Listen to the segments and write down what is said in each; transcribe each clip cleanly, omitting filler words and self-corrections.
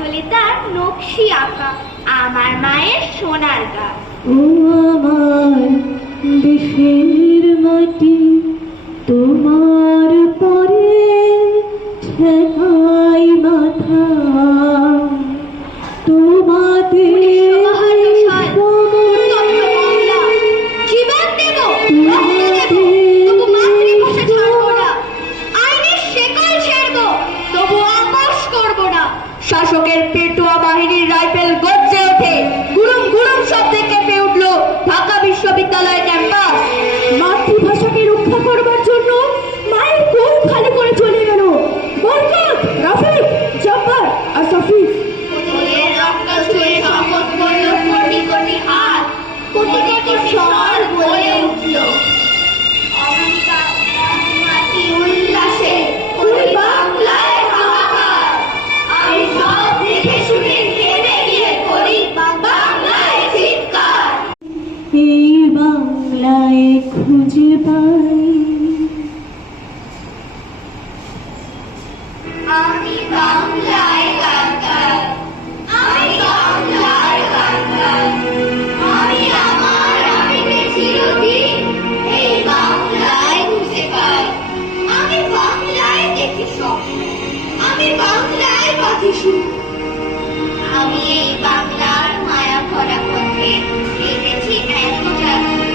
আঁচলে তার নকশি আঁকা আমার মায়ের সোনার গা। ও আমার দেশের মাটি, তোমার পরে ঠেকাই মাথা, তোমাতে জীবন দেব, রক্ত দেব, তবু মাতৃভাষা ছাড়বো না। আইনের শেকল ছেড়বো, তবু আপোষ করবো না। শাসকের পেটুয়া বাহিনীর রাইফেল গর্জে ওঠে, গুরুম গুরুম শব্দে কেঁপে উঠল ঢাকা বিশ্ববিদ্যালয় ক্যাম্পাস। মাতৃভাষাকে রক্ষা করবার জন্য মায়ের কোল খালি করে চলে গেল বরকত, রফিক, জব্বার আর সফি। ওদের রক্ত ছুঁয়ে শপথ করল কোটি কোটি হাত, কোটি কোটি স্বর বলে উঠল অমিতাভি উল্লাসে, ওই বাংলায় হাহাকার। আমি সব দেখে শুনে কেঁদে গিয়ে করি বাংলায় চিৎকার। এই বাংলায় খুঁজে পাই আমি বাংলায় গান, আমি বাংলায় গান, আমি আমার আমিকে চিরদিন এই বাংলায় খুঁজে পাই। আমি বাংলায় দেখি স্বপ্ন, আমি বাংলায় বাঁধি সুর। আমি এই বাংলার মায়া ভরা পথে হেঁটেছি একটা সুর।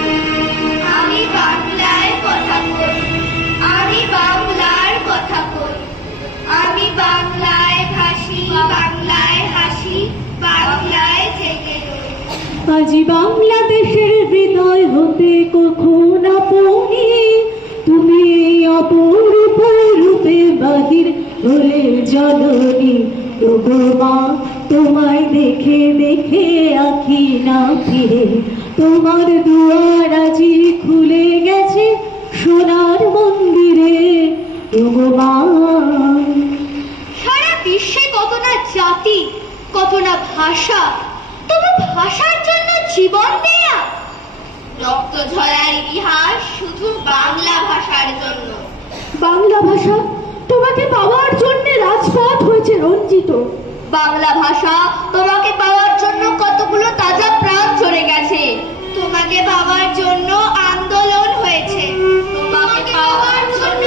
আমি বাংলায় কথা কই, আমি বাংলার কথা কই। আমি বাংলায় ভাসি, বাংলায় হাসি, বাংলায় জেগে রই। আজি বাংলাদেশের হৃদয় হতে কখন আপনি তুমি অপরূপ রূপে বাহির হলে জননী। তবু মা তোমায় দেখে দেখে আঁখি না ফিরে, তোমার দুয়ার আজি খুলে গেছে সোনার মন্দিরে। তবু মা সারা বিশ্বে কত না জাতি, কত না ভাষা, তবু ভাষার জন্য জীবন দেয়া। রক্ত ঝরার ইতিহাস শুধু বাংলা ভাষার জন্য। বাংলা ভাষা তোমাকে পাওয়ার জন্য রাজপথ হয়েছে রঞ্জিত। বাংলা ভাষা তোমাকে পাওয়ার জন্য কতগুলো তাজা প্রাণ ঝরে গেছে। তোমাকে পাওয়ার জন্য আন্দোলন হয়েছে, তোমাকে পাওয়ার জন্য